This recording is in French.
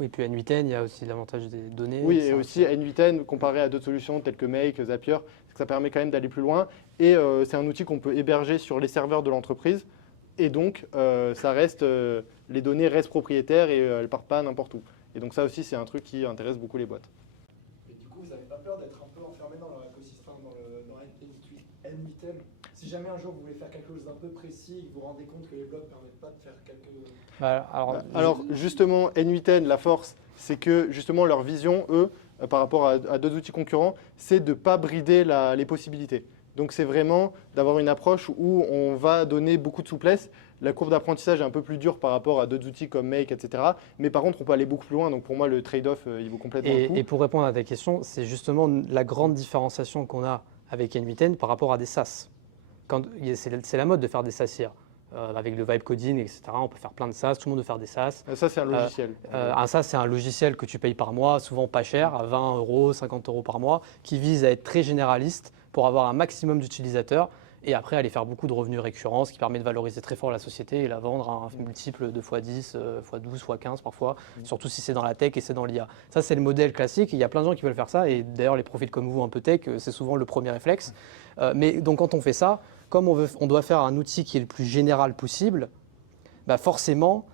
Oui, puis N8N, il y a aussi l'avantage des données. Oui, et ça, aussi N8N, comparé à d'autres solutions telles que Make, Zapier, ça permet quand même d'aller plus loin. Et c'est un outil qu'on peut héberger sur les serveurs de l'entreprise. Et donc, les données restent propriétaires et elles ne partent pas n'importe où. Et donc ça aussi, c'est un truc qui intéresse beaucoup les boîtes. Et du coup, vous n'avez pas peur d'être un peu enfermé dans leur écosystème, dans N8N? Si jamais un jour vous voulez faire quelque chose d'un peu précis, vous vous rendez compte que les blocs ne permettent pas de faire quelque... Alors justement, N8N, la force, c'est que justement leur vision, eux, par rapport à d'autres outils concurrents, c'est de ne pas brider les possibilités. Donc c'est vraiment d'avoir une approche où on va donner beaucoup de souplesse. La courbe d'apprentissage est un peu plus dure par rapport à d'autres outils comme Make, etc. Mais par contre, on peut aller beaucoup plus loin. Donc pour moi, le trade-off, il vaut complètement le coup. Et pour répondre à ta question, c'est justement la grande différenciation qu'on a avec N8N par rapport à des SaaS. C'est la mode de faire des SaaS hier. Avec le vibe coding, etc. On peut faire plein de SaaS, tout le monde veut faire des SaaS. Ça, c'est un logiciel. Un SaaS, c'est un logiciel que tu payes par mois, souvent pas cher, à 20 euros, 50 euros par mois, qui vise à être très généraliste pour avoir un maximum d'utilisateurs et après aller faire beaucoup de revenus récurrents, ce qui permet de valoriser très fort la société et la vendre à un multiple de x10, x12, x15 parfois, surtout si c'est dans la tech et c'est dans l'IA. Ça, c'est le modèle classique. Il y a plein de gens qui veulent faire ça et d'ailleurs, les profils comme vous, un peu tech, c'est souvent le premier réflexe. Mais donc, quand on fait ça, comme on doit faire un outil qui est le plus général possible, bah forcément,